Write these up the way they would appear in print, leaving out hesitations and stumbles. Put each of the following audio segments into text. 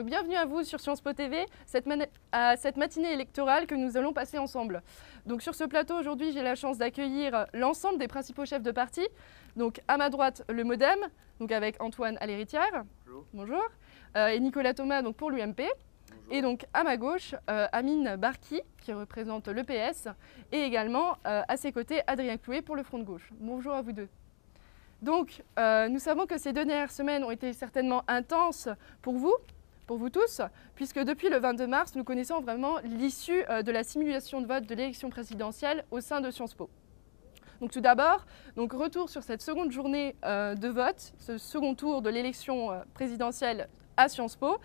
Donc bienvenue à vous sur Sciences Po TV, à cette matinée électorale que nous allons passer ensemble. Donc sur ce plateau aujourd'hui, j'ai la chance d'accueillir l'ensemble des principaux chefs de parti. Donc à ma droite, le MoDem, donc avec Antoine Aléritière. Bonjour. Bonjour. Et Nicolas Thomas donc pour l'UMP. Et donc à ma gauche, Amine Barki qui représente le PS et également à ses côtés Adrien Clouet pour le Front de gauche. Bonjour à vous deux. Donc nous savons que ces 2 dernières semaines ont été certainement intenses pour vous tous, puisque depuis le 22 mars, nous connaissons vraiment l'issue de la simulation de vote de l'élection présidentielle au sein de Sciences Po. Donc tout d'abord, retour sur cette seconde journée de vote, ce second tour de l'élection présidentielle à Sciences Po,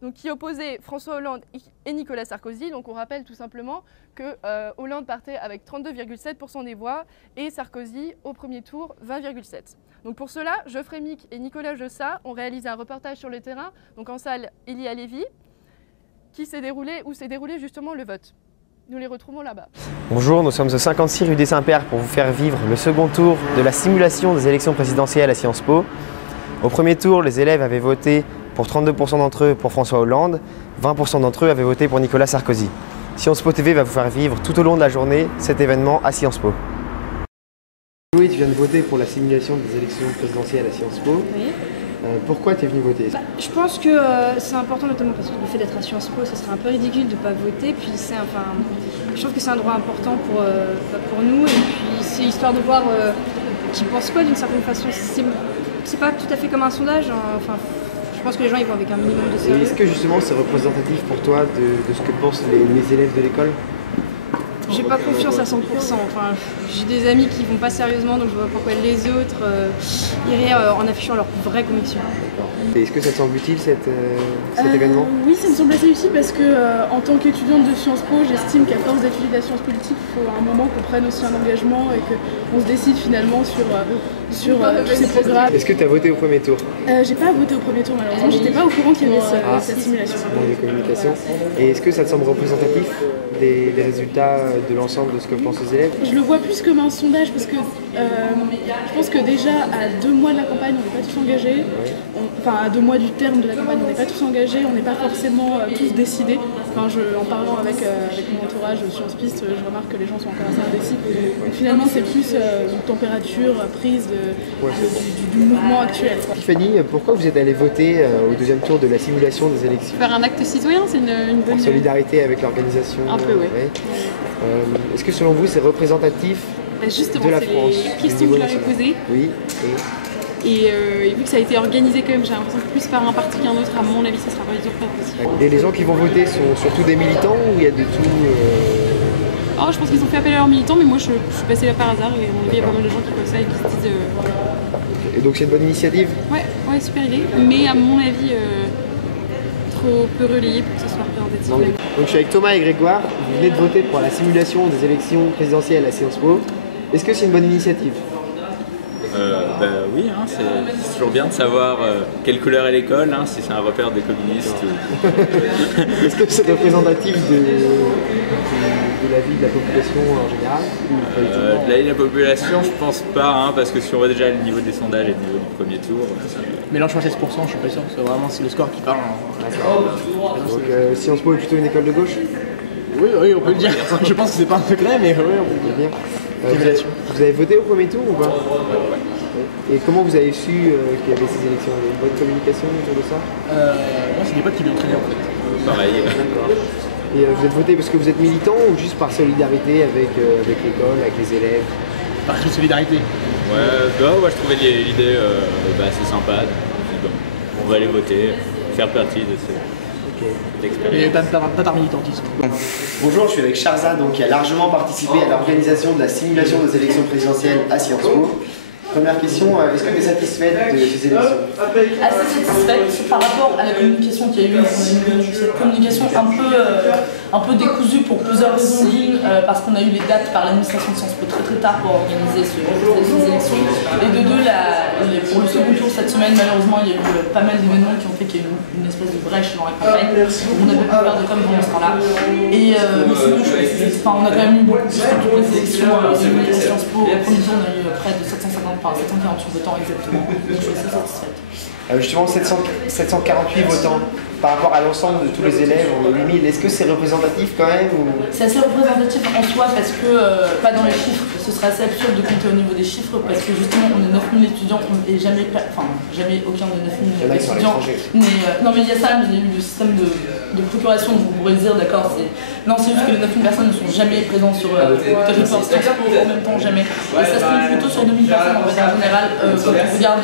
donc, qui opposait François Hollande et Nicolas Sarkozy. Donc on rappelle tout simplement que Hollande partait avec 32,7% des voix et Sarkozy au premier tour 20,7%. Donc pour cela, Geoffrey Mick et Nicolas Jossa ont réalisé un reportage sur le terrain, donc en salle Elia Lévy, où s'est déroulé justement le vote. Nous les retrouvons là-bas. Bonjour, nous sommes au 56 rue des Saints-Pères pour vous faire vivre le second tour de la simulation des élections présidentielles à Sciences Po. Au premier tour, les élèves avaient voté pour 32% d'entre eux pour François Hollande, 20% d'entre eux avaient voté pour Nicolas Sarkozy. Sciences Po TV va vous faire vivre tout au long de la journée cet événement à Sciences Po. Oui, tu viens de voter pour la simulation des élections présidentielles à Sciences Po. Oui. Pourquoi tu es venu voter? Je pense que c'est important, notamment parce que le fait d'être à Sciences Po, ça serait un peu ridicule de ne pas voter. Puis je trouve que c'est un droit important pour nous. Et puis c'est histoire de voir qui pensent quoi d'une certaine façon. C'est pas tout à fait comme un sondage. Je pense que les gens ils vont avec un minimum de sérieux. Est-ce que justement c'est représentatif pour toi de ce que pensent les élèves de l'école? J'ai pas confiance à 100%. J'ai des amis qui vont pas sérieusement, donc je vois pourquoi les autres iraient en affichant leurs vraies convictions. Et est-ce que ça te semble utile cet événement? Oui, ça me semble assez utile parce que en tant qu'étudiante de Sciences Po, j'estime qu'à force d'étudier la science politique, il faut à un moment qu'on prenne aussi un engagement et qu'on se décide finalement sur tous ces programmes. Est-ce que tu as voté au premier tour? J'ai pas voté au premier tour malheureusement, j'étais pas au courant qu'il y avait cette simulation. De communication. Et est-ce que ça te semble représentatif des résultats de l'ensemble de ce que pensent les élèves? Je le vois plus comme un sondage parce que je pense que déjà à 2 mois de la campagne, on n'est pas tous engagés. À 2 mois du terme de la campagne, on n'est pas tous engagés, on n'est pas forcément tous décidés. En parlant avec mon entourage sur ce piste, je remarque que les gens sont encore assez indécis. Donc finalement, c'est plus une température prise du mouvement actuel. Tiffany, pourquoi vous êtes allé voter au 2e tour de la simulation des élections? Faire un acte citoyen, c'est une bonne... En solidarité avec l'organisation? Un peu, oui. Est-ce que selon vous, c'est représentatif de la France? C'est les questions que je leur ai posées. Oui. Et vu que ça a été organisé quand même, j'ai l'impression que plus par un parti qu'un autre, à mon avis, ça sera pas du tout possible. Et les gens qui vont voter sont surtout des militants ou il y a de tout Je pense qu'ils ont fait appel à leurs militants, mais moi je suis passée là par hasard et à mon avis, il y a pas mal de gens qui voient ça et qui se disent... Et donc c'est une bonne initiative? Ouais, super idée. Mais à mon avis, trop peu relayé pour que ce soit représentatif. Donc je suis avec Thomas et Grégoire, vous venez de voter pour la simulation des élections présidentielles à Sciences Po. Est-ce que c'est une bonne initiative? Oui, c'est toujours bien de savoir quelle couleur est l'école, si c'est un repère des communistes. Est-ce que c'est représentatif de la vie de la population en général? De la vie de la population, je pense pas, parce que si on voit déjà le niveau des sondages et le niveau du premier tour... Mélenchon à 16%, je suis pas sûr, c'est vraiment le score qui parle. Donc Sciences Po est plutôt une école de gauche? Oui, on peut le dire. Je pense que c'est pas un secret, mais oui, on peut le dire. Vous avez voté au premier tour ou pas? Et comment vous avez su qu'il y avait ces élections? Il y a une bonne communication autour de ça? Moi, c'est des potes qui m'ont entraîné en fait. Pareil. D'accord. Et vous êtes voté parce que vous êtes militant ou juste par solidarité avec l'école, avec les élèves? Par solidarité. Moi je trouvais l'idée assez sympa. Donc, on va aller voter, faire partie de cette expérience. Et pas par militantisme. Bonjour, je suis avec Sharza, qui a largement participé à l'organisation de la simulation des élections présidentielles à Sciences Po. Première question, est-ce que tu es satisfaite de ces élections? Assez satisfaite par rapport à la communication qu'il y a eu. On a eu cette communication un peu décousue pour plusieurs raisons. Parce qu'on a eu les dates par l'administration de Sciences Po très tard pour organiser ces élections. Et de deux, pour le second tour cette semaine, malheureusement, il y a eu pas mal d'événements qui ont fait qu'il y a eu une espèce de brèche dans la campagne. On a pu faire de com pendant ce temps-là. Mais sinon, on a quand même eu beaucoup plus que toutes les élections à Sciences Po. Au premier tour, on a eu près de 748 votants exactement. Donc je suis assez satisfaite. Justement, 748 votants, par rapport à l'ensemble de tous les élèves, on est 8000, est-ce que c'est représentatif quand même ou... C'est assez représentatif en soi parce que, pas dans les chiffres, ce serait assez absurde de compter au niveau des chiffres parce que justement on est 9000 étudiants et jamais aucun des 9000 étudiants. Non mais il y a ça, mais il y a eu le système de procuration, vous pourrez dire d'accord, non c'est juste que les 9000 personnes ne sont jamais présentes sur le territoire Sciences Po en même temps, jamais. Et ça se fait plutôt sur 2000 personnes en fait en général, quand on regarde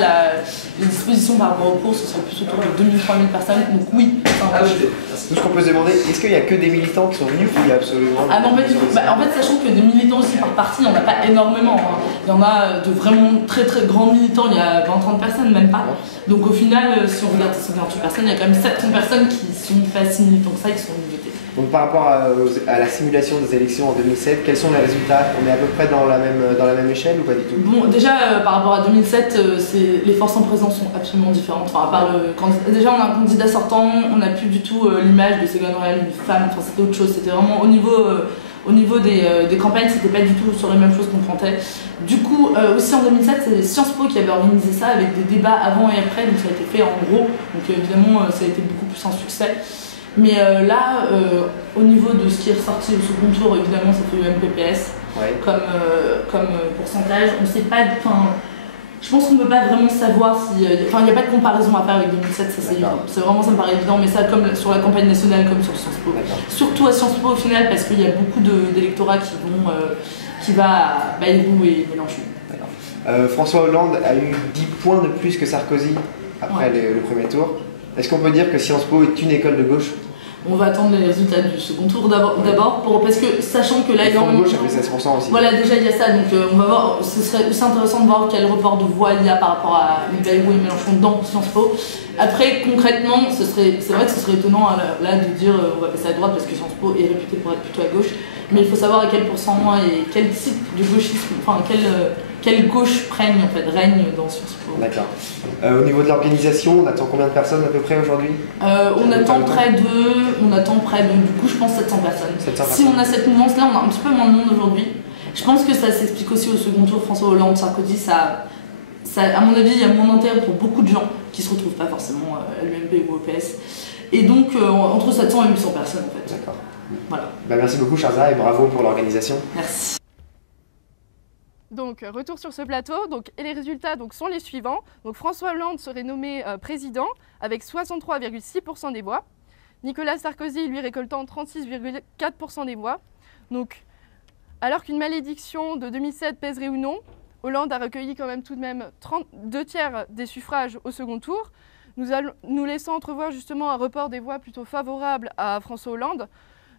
les dispositions par rapport aux cours, ce serait plus autour de 2000-3000 personnes, donc oui, c'est un peu. Tout ce qu'on peut se demander, est-ce qu'il n'y a que des militants qui sont venus ou il y a absolument... Ah non, pas du tout. En fait, sachant que des militants aussi par parti, il n'y en a pas énormément. Hein. Il y en a de vraiment très très grands militants, il y a 20-30 personnes, même pas. Donc au final, si on regarde ces 128 personnes, il y a quand même 700 personnes qui sont pas si militants que ça, qui sont venus voter. Donc par rapport à la simulation des élections en 2007, quels sont les résultats? On est à peu près dans la même échelle ou pas du tout? Bon, déjà par rapport à 2007, les forces en présence sont absolument différentes. Enfin, à part déjà on a un candidat sortant, on n'a plus du tout l'image de Ségolène Royal, une femme, enfin, c'était autre chose. C'était vraiment au niveau des campagnes, c'était pas du tout sur les mêmes choses qu'on comptait. Du coup, aussi en 2007, c'est Sciences Po qui avait organisé ça avec des débats avant et après, donc ça a été fait en gros. Donc évidemment, ça a été beaucoup plus un succès. Mais là, au niveau de ce qui est ressorti au second tour, évidemment, ça fait UMPPS comme pourcentage. On sait pas. Je pense qu'on ne peut pas vraiment savoir si. Enfin, il n'y a pas de comparaison à faire avec 2007, ça c'est vraiment, ça me paraît évident, mais ça, comme sur la campagne nationale, comme sur Sciences Po. Surtout à Sciences Po au final, parce qu'il y a beaucoup d'électorats qui va à Bayrou et Mélenchon. François Hollande a eu 10 points de plus que Sarkozy après le premier tour. Est-ce qu'on peut dire que Sciences Po est une école de gauche? On va attendre les résultats du second tour d'abord, parce que sachant que là, il y a gauche a fait 16% aussi. Voilà, déjà il y a ça, donc on va voir. Ce serait aussi intéressant de voir quel report de voix il y a par rapport à Bayrou et Mélenchon dans Sciences Po. Après, concrètement, c'est vrai que ce serait étonnant là de dire on va passer à droite parce que Sciences Po est réputé pour être plutôt à gauche, mais il faut savoir à quel pourcent et quel type de gauchisme, enfin quelle gauche règne dans Sciences Po. D'accord. Au niveau de l'organisation, on attend combien de personnes à peu près aujourd'hui? On attend près de, du coup je pense 700 personnes. Si on a cette mouvance-là, on a un petit peu moins de monde aujourd'hui. Je pense que ça s'explique aussi au second tour, François Hollande, Sarkozy, à mon avis, il y a moins d'intérêt pour beaucoup de gens qui ne se retrouvent pas forcément à l'UMP ou au PS. Et donc, entre 700 et 800 personnes en fait. D'accord. Voilà. Merci beaucoup Sharza et bravo pour l'organisation. Merci. Donc, retour sur ce plateau, et les résultats sont les suivants. Donc, François Hollande serait nommé président avec 63,6% des voix. Nicolas Sarkozy, lui, récoltant 36,4% des voix. Donc, alors qu'une malédiction de 2007 pèserait ou non, Hollande a recueilli quand même tout de même 2 tiers des suffrages au second tour, nous laissant entrevoir justement un report des voix plutôt favorable à François Hollande.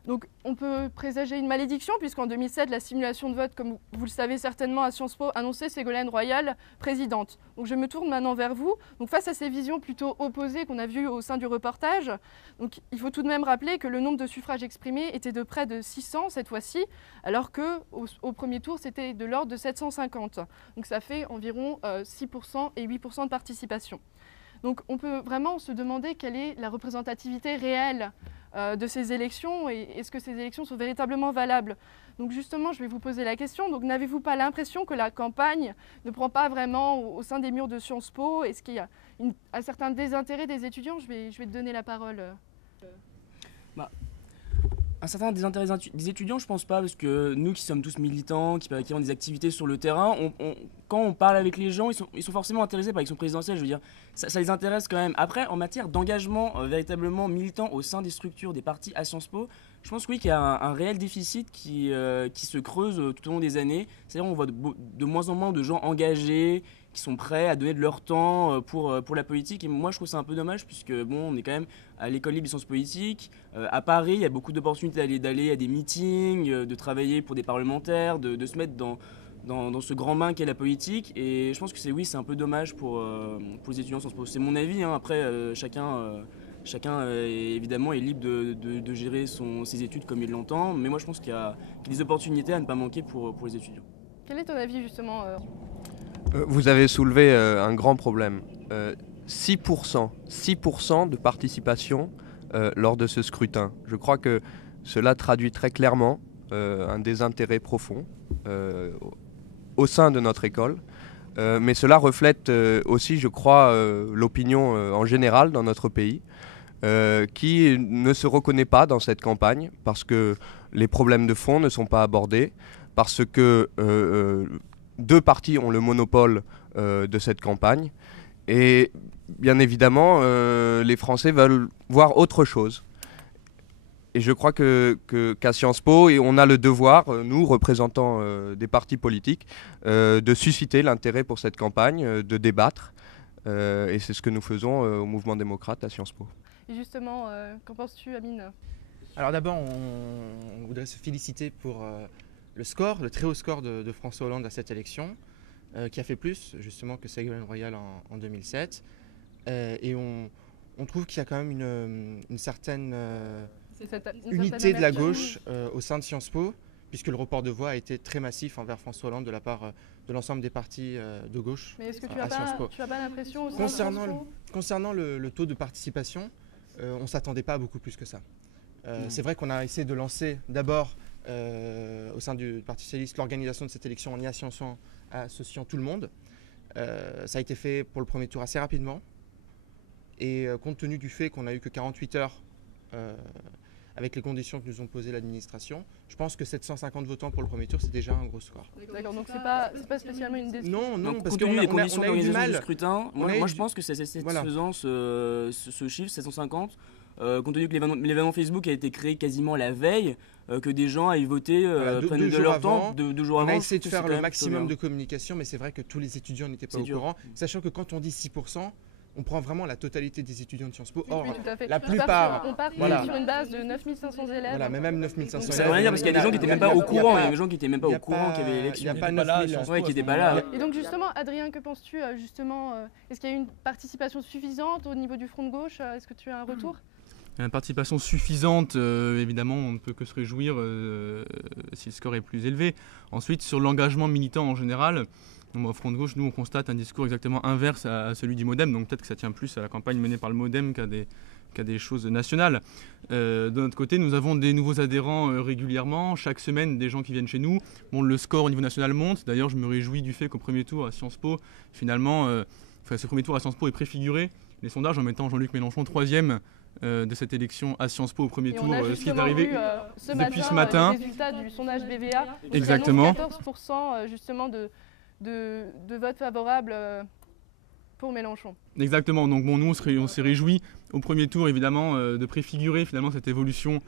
Donc on peut présager une malédiction puisqu'en 2007, la simulation de vote, comme vous le savez certainement à Sciences Po, annonçait Ségolène Royal présidente. Donc je me tourne maintenant vers vous. Donc face à ces visions plutôt opposées qu'on a vues au sein du reportage, donc il faut tout de même rappeler que le nombre de suffrages exprimés était de près de 600 cette fois-ci, alors qu'au premier tour, c'était de l'ordre de 750. Donc ça fait environ 6% et 8% de participation. Donc on peut vraiment se demander quelle est la représentativité réelle de ces élections et est-ce que ces élections sont véritablement valables. Donc justement, je vais vous poser la question. Donc n'avez-vous pas l'impression que la campagne ne prend pas vraiment au sein des murs de Sciences Po? Est-ce qu'il y a un certain désintérêt des étudiants? Je vais te donner la parole. Un certain désintérêt des étudiants, je pense pas, parce que nous qui sommes tous militants, qui ont des activités sur le terrain, quand on parle avec les gens, ils sont forcément intéressés par l'élection présidentielle, je veux dire, ça les intéresse quand même. Après, en matière d'engagement véritablement militant au sein des structures, des partis à Sciences Po, je pense oui qu'il y a un réel déficit qui se creuse tout au long des années. C'est-à-dire on voit de moins en moins de gens engagés, qui sont prêts à donner de leur temps pour la politique. Et moi, je trouve ça un peu dommage puisque bon, on est quand même à l'école libre des sciences politiques. À Paris, il y a beaucoup d'opportunités d'aller à des meetings, de travailler pour des parlementaires, de se mettre dans ce grand bain qu'est la politique. Et je pense que c'est un peu dommage pour les étudiants Sciences Po. C'est mon avis. Hein. Après, chacun évidemment est libre de gérer ses études comme il l'entend. Mais moi, je pense qu'il y a des opportunités à ne pas manquer pour les étudiants. Quel est ton avis justement Vous avez soulevé un grand problème. 6% de participation lors de ce scrutin. Je crois que cela traduit très clairement un désintérêt profond au sein de notre école. Mais cela reflète aussi, je crois, l'opinion en général dans notre pays. qui ne se reconnaît pas dans cette campagne parce que les problèmes de fond ne sont pas abordés, parce que deux partis ont le monopole de cette campagne et bien évidemment les Français veulent voir autre chose. Et je crois qu'à Sciences Po, on a le devoir, nous, représentants des partis politiques, de susciter l'intérêt pour cette campagne, de débattre. Et c'est ce que nous faisons au Mouvement démocrate à Sciences Po. Et justement, qu'en penses-tu, Amine? Alors d'abord, on voudrait se féliciter pour le score, le très haut score de François Hollande à cette élection, qui a fait plus justement que Ségolène Royal en 2007. Et on trouve qu'il y a quand même une certaine unité de la gauche au sein de Sciences Po, puisque le report de voix a été très massif envers François Hollande de la part de l'ensemble des partis de gauche. Mais est-ce que tu à Sciences Po. Tu as pas l'impression Concernant le taux de participation, on ne s'attendait pas à beaucoup plus que ça. C'est vrai qu'on a essayé de lancer d'abord au sein du Parti socialiste l'organisation de cette élection en y associant tout le monde. Ça a été fait pour le premier tour assez rapidement. Et compte tenu du fait qu'on n'a eu que 48 heures avec les conditions que nous ont posées l'administration, je pense que 750 votants pour le premier tour, c'est déjà un gros score. D'accord, donc c'est pas spécialement une décision. Non, parce compte tenu des conditions on a eu du mal. du scrutin, moi je pense que c'est satisfaisant ce chiffre, 750. Compte tenu que l'événement Facebook a été créé quasiment la veille, que des gens aillent voter prennent de leur temps, deux jours avant. On a essayé de faire le maximum de communication, mais c'est vrai que tous les étudiants n'étaient pas au courant, sachant que quand on dit 6%, on prend vraiment la totalité des étudiants de Sciences Po. Or, la plupart... On part sur une base de 9500 élèves. Voilà, mais même 9500 élèves. Ça veut rien dire parce qu'il y a des gens qui n'étaient même pas au courant. Il y a des gens qui n'étaient même pas au courant qu'il y avait l'élection. Il n'y a pas 9000 qui n'étaient pas là. Et donc justement, Adrien, que penses-tu justement est-ce qu'il y a eu une participation suffisante au niveau du front de gauche? Est-ce que tu as un retour? Une participation suffisante, évidemment, on ne peut que se réjouir si le score est plus élevé. Ensuite, sur l'engagement militant en général, au front de gauche, nous, on constate un discours exactement inverse à celui du MoDem, donc peut-être que ça tient plus à la campagne menée par le MoDem qu'à des choses nationales. De notre côté, nous avons des nouveaux adhérents régulièrement, chaque semaine, des gens qui viennent chez nous. Bon, le score au niveau national monte. D'ailleurs, je me réjouis du fait qu'au premier tour à Sciences Po, finalement, ce premier tour à Sciences Po est préfiguré les sondages en mettant Jean-Luc Mélenchon 3e de cette élection à Sciences Po au premier tour, ce qui est arrivé depuis ce matin. Le résultat du sondage BVA, exactement. 14% justement de vote favorable pour Mélenchon. Exactement, donc bon, nous on s'est réjouis au premier tour évidemment de préfigurer finalement cette évolution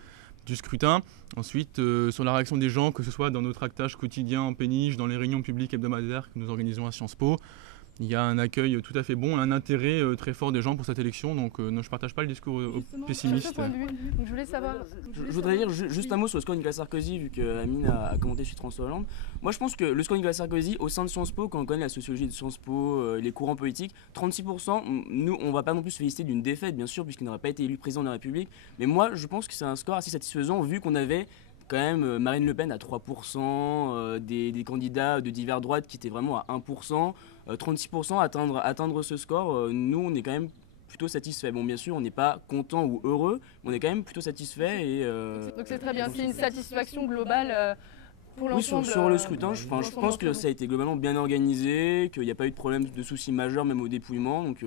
du scrutin. Ensuite, sur la réaction des gens, que ce soit dans nos tractages quotidiens en péniche, dans les réunions publiques hebdomadaires que nous organisons à Sciences Po, il y a un accueil tout à fait bon, un intérêt très fort des gens pour cette élection, donc non, je ne partage pas le discours pessimiste. Je voulais savoir... Je voudrais dire juste un mot sur le score Nicolas Sarkozy, vu que Amine a commenté sur François Hollande. Moi je pense que le score Nicolas Sarkozy, au sein de Sciences Po, quand on connaît la sociologie de Sciences Po, les courants politiques, 36%, nous on ne va pas non plus se féliciter d'une défaite, bien sûr, puisqu'il n'aurait pas été élu président de la République, mais moi je pense que c'est un score assez satisfaisant, vu qu'on avait quand même Marine Le Pen à 3%, des candidats de divers droites qui étaient vraiment à 1%, 36% atteindre ce score, nous on est quand même plutôt satisfait. Bon, bien sûr, on n'est pas content ou heureux, mais on est quand même plutôt satisfait. Donc c'est très bien, c'est une satisfaction globale pour l'ensemble. Oui, sur le scrutin, je pense que ça a été globalement bien organisé, qu'il n'y a pas eu de problème de soucis majeurs même au dépouillement, donc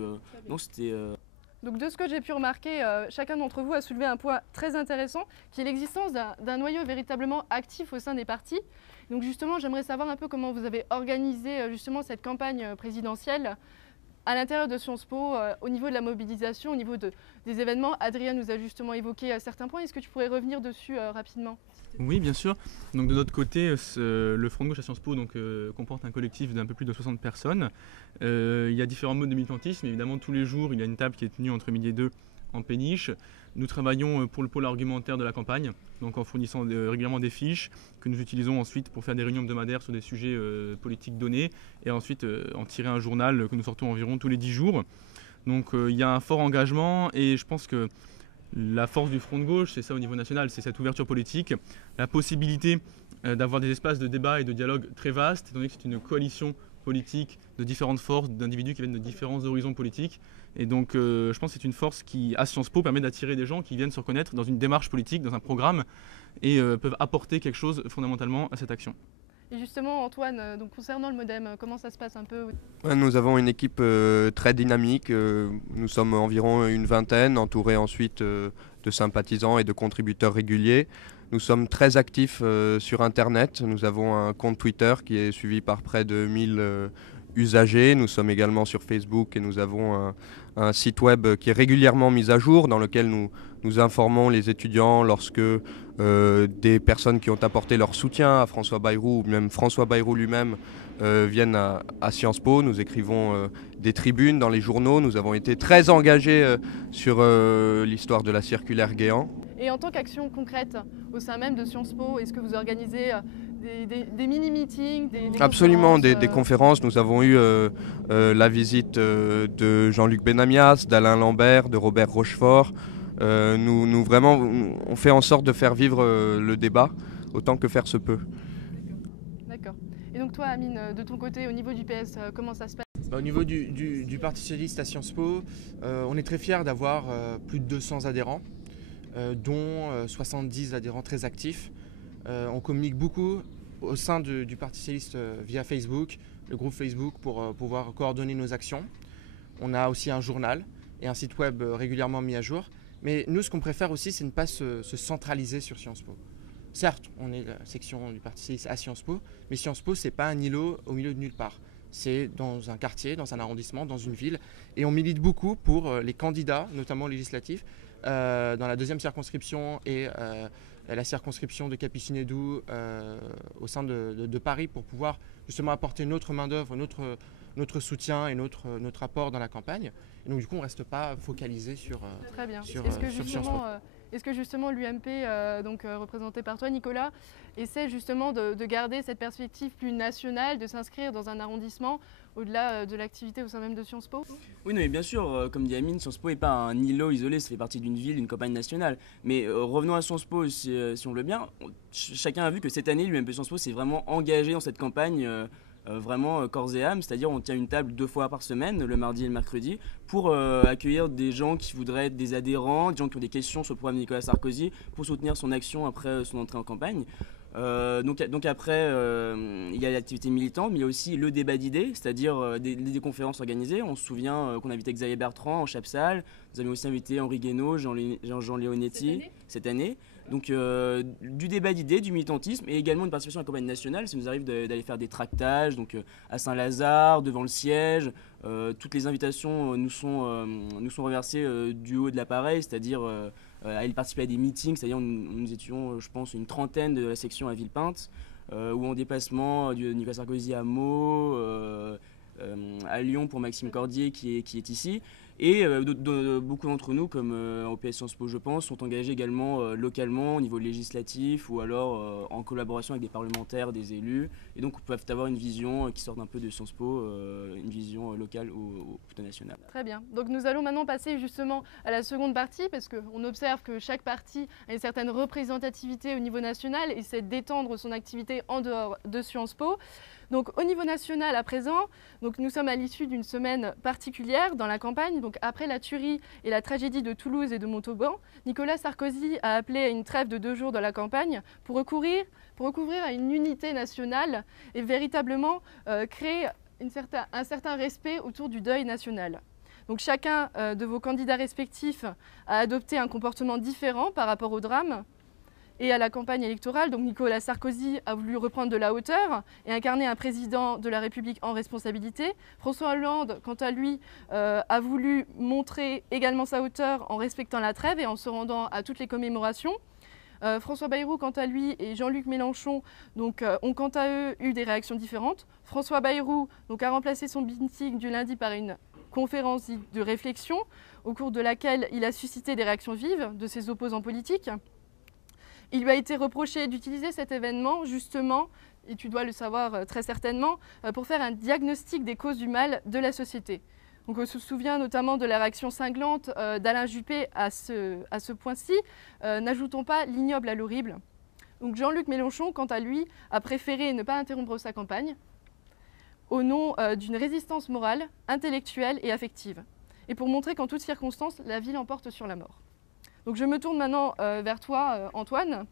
non, c'était... Donc de ce que j'ai pu remarquer, chacun d'entre vous a soulevé un point très intéressant, qui est l'existence d'un noyau véritablement actif au sein des partis. Donc justement, j'aimerais savoir un peu comment vous avez organisé justement cette campagne présidentielle à l'intérieur de Sciences Po, au niveau de la mobilisation, au niveau des événements. Adrien nous a justement évoqué certains points. Est-ce que tu pourrais revenir dessus rapidement ? Oui, bien sûr. Donc de notre côté, le Front de gauche à Sciences Po comporte un collectif d'un peu plus de 60 personnes. Il y a différents modes de militantisme. Évidemment, tous les jours, il y a une table qui est tenue entre midi et 2 en péniche. Nous travaillons pour le pôle argumentaire de la campagne, donc en fournissant régulièrement des fiches que nous utilisons ensuite pour faire des réunions hebdomadaires sur des sujets politiques donnés et ensuite en tirer un journal que nous sortons environ tous les 10 jours. Donc il y a un fort engagement et je pense que la force du Front de gauche, c'est ça au niveau national, c'est cette ouverture politique, la possibilité d'avoir des espaces de débat et de dialogue très vastes, étant donné que c'est une coalition politique de différentes forces, d'individus qui viennent de différents horizons politiques. Et donc je pense que c'est une force qui, à Sciences Po, permet d'attirer des gens qui viennent se reconnaître dans une démarche politique, dans un programme, et peuvent apporter quelque chose fondamentalement à cette action. Et justement, Antoine, donc concernant le MODEM, comment ça se passe un peu? Nous avons une équipe très dynamique. Nous sommes environ une vingtaine, entourés ensuite de sympathisants et de contributeurs réguliers. Nous sommes très actifs sur Internet. Nous avons un compte Twitter qui est suivi par près de 1000 usagers. Nous sommes également sur Facebook et nous avons un site web qui est régulièrement mis à jour, dans lequel nous informons les étudiants lorsque des personnes qui ont apporté leur soutien à François Bayrou, ou même François Bayrou lui-même, viennent à Sciences Po. Nous écrivons des tribunes dans les journaux. Nous avons été très engagés sur l'histoire de la circulaire Guéant. Et en tant qu'action concrète au sein même de Sciences Po, est-ce que vous organisez des mini-meetings, des Absolument, conférences, des conférences. Nous avons eu la visite de Jean-Luc Benamias, d'Alain Lambert, de Robert Rochefort. On fait en sorte de faire vivre le débat autant que faire se peut. D'accord. Et donc toi, Amine, de ton côté, au niveau du PS, comment ça se passe? Au niveau du Parti socialiste à Sciences Po, on est très fiers d'avoir plus de 200 adhérents, dont 70 adhérents très actifs. On communique beaucoup au sein du Parti socialiste via Facebook, le groupe Facebook, pour pouvoir coordonner nos actions. On a aussi un journal et un site web régulièrement mis à jour. Mais nous, ce qu'on préfère aussi, c'est ne pas se centraliser sur Sciences Po. Certes, on est la section du Parti socialiste à Sciences Po, mais Sciences Po, ce n'est pas un îlot au milieu de nulle part. C'est dans un quartier, dans un arrondissement, dans une ville. Et on milite beaucoup pour les candidats, notamment législatifs, dans la 2e circonscription et la circonscription de Capucines-Doux au sein de Paris, pour pouvoir justement apporter notre main-d'œuvre, notre soutien et notre apport dans la campagne. Et donc du coup, on ne reste pas focalisé sur Très bien. Sur Sciences Po. Est-ce que justement l'UMP, représenté par toi, Nicolas, essaie justement de garder cette perspective plus nationale, de s'inscrire dans un arrondissement au-delà de l'activité au sein même de Sciences Po? Oui, non, mais bien sûr, comme dit Amine, Sciences Po n'est pas un îlot isolé, ça fait partie d'une ville, d'une campagne nationale. Mais revenons à Sciences Po, si on le veut bien. Chacun a vu que cette année, l'UMP Sciences Po s'est vraiment engagé dans cette campagne vraiment corps et âme, c'est-à-dire on tient une table 2 fois par semaine, le mardi et le mercredi, pour accueillir des gens qui voudraient être des adhérents, des gens qui ont des questions sur le programme de Nicolas Sarkozy, pour soutenir son action après son entrée en campagne. Donc après, il y a l'activité militante, mais il y a aussi le débat d'idées, c'est-à-dire des conférences organisées. On se souvient qu'on a invité Xavier Bertrand en Chapsal, nous avions aussi invité Henri Guénaud, Jean Leonetti cette année. Donc du débat d'idées, du militantisme et également une participation à la campagne nationale. Ça nous arrive d'aller faire des tractages donc, à Saint-Lazare, devant le siège. Toutes les invitations nous sont reversées du haut de l'appareil, c'est-à-dire à aller participer à des meetings. C'est-à-dire nous étions, je pense, une trentaine de la section à Villepinte, ou en déplacement de Nicolas Sarkozy à Meaux, à Lyon pour Maxime Cordier qui est ici. Et beaucoup d'entre nous, comme au PS Sciences Po je pense, sont engagés également localement au niveau législatif ou alors en collaboration avec des parlementaires, des élus. Et donc peuvent avoir une vision qui sort un peu de Sciences Po, une vision locale ou plutôt nationale. Très bien. Donc nous allons maintenant passer justement à la seconde partie, parce qu'on observe que chaque parti a une certaine représentativité au niveau national et essaie d'étendre son activité en dehors de Sciences Po. Donc au niveau national à présent, donc nous sommes à l'issue d'une semaine particulière dans la campagne. Donc après la tuerie et la tragédie de Toulouse et de Montauban, Nicolas Sarkozy a appelé à une trêve de 2 jours dans la campagne pour recourir à une unité nationale et véritablement créer un certain respect autour du deuil national. Donc chacun de vos candidats respectifs a adopté un comportement différent par rapport au drame et à la campagne électorale. Donc Nicolas Sarkozy a voulu reprendre de la hauteur et incarner un président de la République en responsabilité. François Hollande, quant à lui, a voulu montrer également sa hauteur en respectant la trêve et en se rendant à toutes les commémorations. François Bayrou, quant à lui, et Jean-Luc Mélenchon ont quant à eux eu des réactions différentes. François Bayrou a remplacé son meeting du lundi par une conférence de réflexion au cours de laquelle il a suscité des réactions vives de ses opposants politiques. Il lui a été reproché d'utiliser cet événement justement, et tu dois le savoir très certainement, pour faire un diagnostic des causes du mal de la société. Donc on se souvient notamment de la réaction cinglante d'Alain Juppé à ce point-ci. N'ajoutons pas l'ignoble à l'horrible. Donc Jean-Luc Mélenchon, quant à lui, a préféré ne pas interrompre sa campagne au nom d'une résistance morale, intellectuelle et affective. Et pour montrer qu'en toutes circonstances, la vie l'emporte sur la mort. Donc je me tourne maintenant vers toi, Antoine.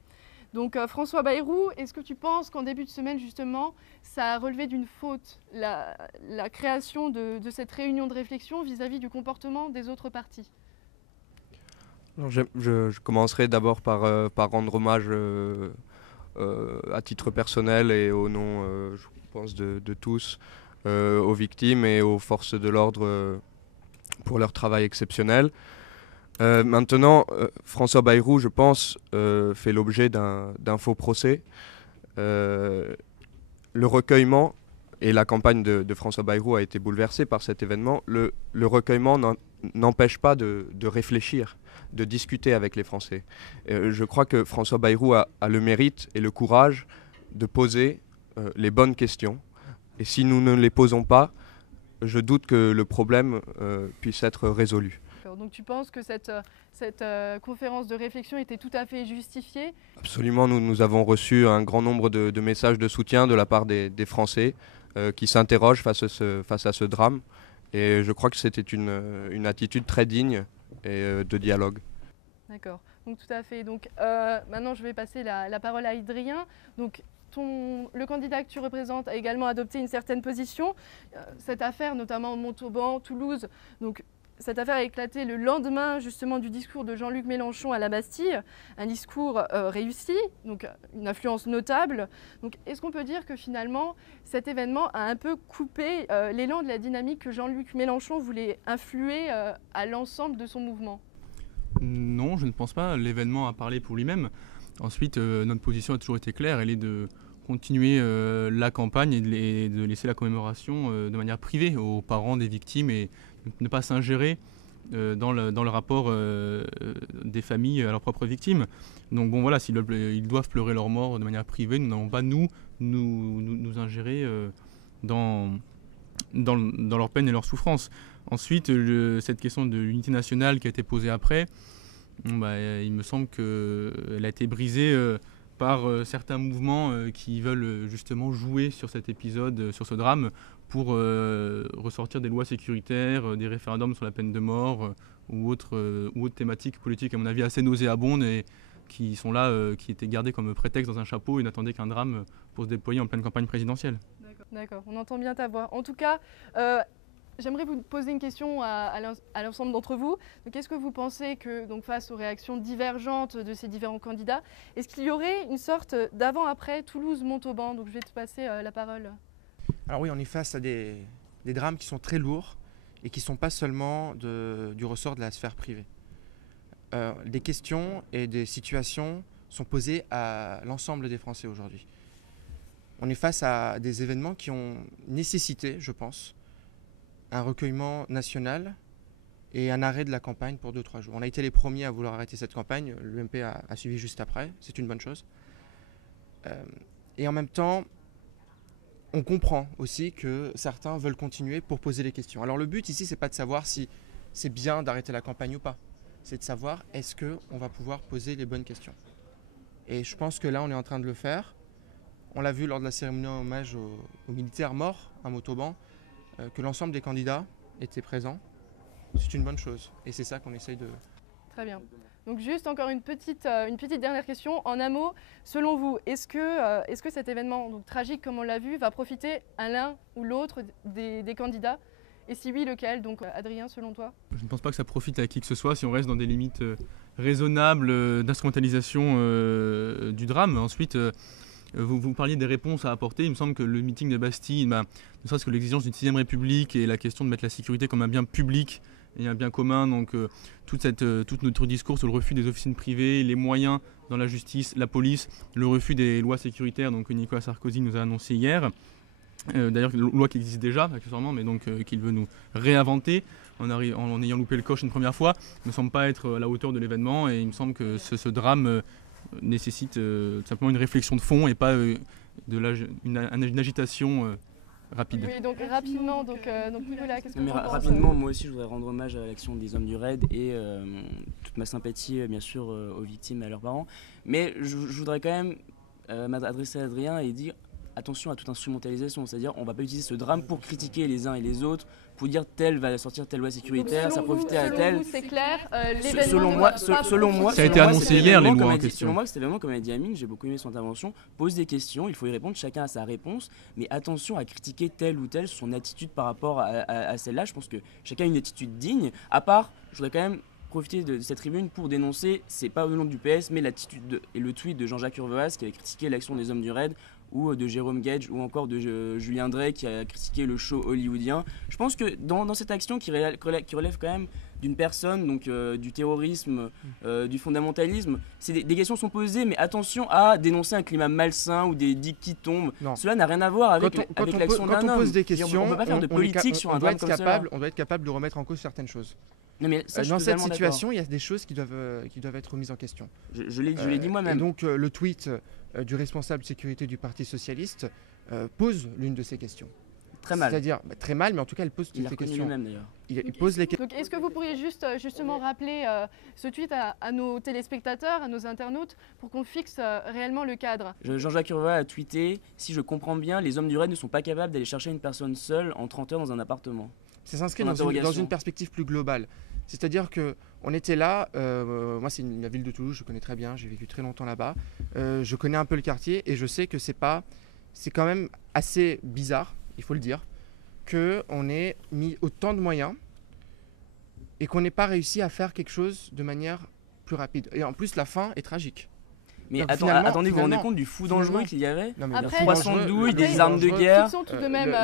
Donc François Bayrou, est-ce que tu penses qu'en début de semaine, justement, ça a relevé d'une faute la création de cette réunion de réflexion vis-à-vis du comportement des autres partis? Alors, je commencerai d'abord par rendre hommage à titre personnel et au nom, je pense, de tous, aux victimes et aux forces de l'ordre pour leur travail exceptionnel. Maintenant, François Bayrou, je pense, fait l'objet d'un faux procès. Le recueillement, et la campagne de François Bayrou a été bouleversée par cet événement, le recueillement n'empêche pas de réfléchir, de discuter avec les Français. Je crois que François Bayrou a le mérite et le courage de poser les bonnes questions. Et si nous ne les posons pas, je doute que le problème puisse être résolu. Donc tu penses que cette conférence de réflexion était tout à fait justifiée? Absolument, nous avons reçu un grand nombre de messages de soutien de la part des Français qui s'interrogent face à ce drame. Et je crois que c'était une attitude très digne et de dialogue. D'accord, donc tout à fait. Donc maintenant je vais passer la parole à Adrien. Donc le candidat que tu représentes a également adopté une certaine position. Cette affaire, notamment Montauban, Toulouse, donc cette affaire a éclaté le lendemain justement du discours de Jean-Luc Mélenchon à la Bastille, un discours réussi, donc une influence notable. Donc est-ce qu'on peut dire que finalement cet événement a un peu coupé l'élan de la dynamique que Jean-Luc Mélenchon voulait influer à l'ensemble de son mouvement? Non, je ne pense pas. L'événement a parlé pour lui-même. Ensuite, notre position a toujours été claire, elle est de continuer la campagne et de laisser la commémoration de manière privée aux parents des victimes et ne pas s'ingérer dans le rapport des familles à leurs propres victimes. Donc bon voilà, ils doivent pleurer leur mort de manière privée, nous n'allons pas nous ingérer dans leur peine et leur souffrance. Ensuite, cette question de l'unité nationale qui a été posée après, il me semble qu'elle a été brisée par certains mouvements qui veulent justement jouer sur cet épisode, sur ce drame, pour ressortir des lois sécuritaires, des référendums sur la peine de mort ou autres thématiques politiques, à mon avis, assez nauséabondes et qui sont là, qui étaient gardées comme prétexte dans un chapeau et n'attendaient qu'un drame pour se déployer en pleine campagne présidentielle. D'accord, on entend bien ta voix. En tout cas, j'aimerais vous poser une question à l'ensemble d'entre vous. Qu'est-ce que vous pensez que, donc, face aux réactions divergentes de ces différents candidats, est-ce qu'il y aurait une sorte d'avant-après Toulouse-Montauban? Donc je vais te passer la parole. Alors oui, on est face à des drames qui sont très lourds et qui ne sont pas seulement du ressort de la sphère privée. Des questions et des situations sont posées à l'ensemble des Français aujourd'hui. On est face à des événements qui ont nécessité, je pense, un recueillement national et un arrêt de la campagne pour 2-3 jours. On a été les premiers à vouloir arrêter cette campagne, l'UMP a suivi juste après, c'est une bonne chose. Et en même temps, on comprend aussi que certains veulent continuer pour poser les questions. Alors le but ici, c'est pas de savoir si c'est bien d'arrêter la campagne ou pas, c'est de savoir est-ce qu'on va pouvoir poser les bonnes questions. Et je pense que là, on est en train de le faire. On l'a vu lors de la cérémonie en hommage aux militaires morts à Montauban, que l'ensemble des candidats étaient présents. C'est une bonne chose et c'est ça qu'on essaye de... Très bien. Donc juste encore une petite dernière question. En un mot, selon vous, est-ce que cet événement donc, tragique comme on l'a vu va profiter à l'un ou l'autre des candidats? Et si oui, lequel? Donc Adrien, selon toi? Je ne pense pas que ça profite à qui que ce soit si on reste dans des limites raisonnables d'instrumentalisation du drame. Ensuite, vous parliez des réponses à apporter. Il me semble que le meeting de Bastille, ne serait-ce que l'exigence d'une 6ème République et la question de mettre la sécurité comme un bien public et un bien commun, donc tout notre discours sur le refus des officines privées, les moyens dans la justice, la police, le refus des lois sécuritaires donc, que Nicolas Sarkozy nous a annoncé hier. D'ailleurs, une loi qui existe déjà, accessoirement, mais donc qu'il veut nous réinventer en ayant loupé le coche une première fois, ne semble pas être à la hauteur de l'événement et il me semble que ce drame nécessite tout simplement une réflexion de fond et pas une agitation rapide. Oui, donc rapidement, Nicolas, qu'est-ce que tu en penses? Rapidement, moi aussi, je voudrais rendre hommage à l'action des hommes du RAID et toute ma sympathie, bien sûr, aux victimes et à leurs parents. Mais je voudrais quand même m'adresser à Adrien et dire attention à toute instrumentalisation, c'est-à-dire on va pas utiliser ce drame pour critiquer les uns et les autres, pour dire tel va sortir telle loi sécuritaire, ça profiter à tel. C'est clair. Selon moi, ça a été annoncé hier les mots en question. Selon moi, cet événement, comme a dit Amine, j'ai beaucoup aimé son intervention, pose des questions, il faut y répondre, chacun a sa réponse, mais attention à critiquer telle ou telle son attitude par rapport à celle-là. Je pense que chacun a une attitude digne. À part, je voudrais quand même profiter de cette tribune pour dénoncer, c'est pas au nom du PS, mais l'attitude et le tweet de Jean-Jacques Urvoas qui avait critiqué l'action des hommes du raid, ou de Jérôme Gage, ou encore de Julien Drey qui a critiqué le show hollywoodien. Je pense que dans cette action qui relève quand même d'une personne, donc du terrorisme, du fondamentalisme, des questions sont posées, mais attention à dénoncer un climat malsain ou des digues qui tombent. Non. Cela n'a rien à voir avec l'action d'un homme. Quand on pose des questions, on ne peut pas faire de politique sur un drame comme ça. On doit être capable de remettre en cause certaines choses. Non, mais ça, dans cette situation, il y a des choses qui doivent être remises en question. Je l'ai dit moi-même. Et donc le tweet du responsable sécurité du Parti Socialiste pose l'une de ces questions. Très mal. C'est-à-dire, très mal, mais en tout cas, elle pose toutes ces questions. Lui-même, d'ailleurs. Il pose les questions. Donc, est-ce que vous pourriez justement rappeler ce tweet à nos téléspectateurs, à nos internautes, pour qu'on fixe réellement le cadre? Jean-Jacques Urvoas a tweeté « Si je comprends bien, les hommes du raid ne sont pas capables d'aller chercher une personne seule en 30 heures dans un appartement. » Ça s'inscrit dans une perspective plus globale. C'est-à-dire qu'on était là, moi c'est la ville de Toulouse, je connais très bien, j'ai vécu très longtemps là-bas, je connais un peu le quartier et je sais que c'est quand même assez bizarre, il faut le dire, qu'on ait mis autant de moyens et qu'on n'ait pas réussi à faire quelque chose de manière plus rapide. Et en plus la fin est tragique. Mais attendez, vous vous rendez compte du fou dangereux qu'il y avait? 300 douilles, des armes de guerre. Fixons tout de même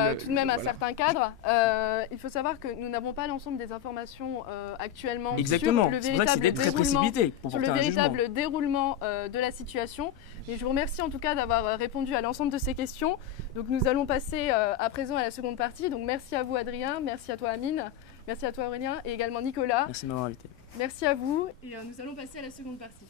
un certain cadre. Il faut savoir que nous n'avons pas l'ensemble des informations actuellement sur le véritable déroulement de la situation. Mais je vous remercie en tout cas d'avoir répondu à l'ensemble de ces questions. Donc nous allons passer à présent à la seconde partie. Donc merci à vous Adrien, merci à toi Amine, merci à toi Aurélien et également Nicolas. Merci de m'avoir invité. Merci à vous et nous allons passer à la seconde partie.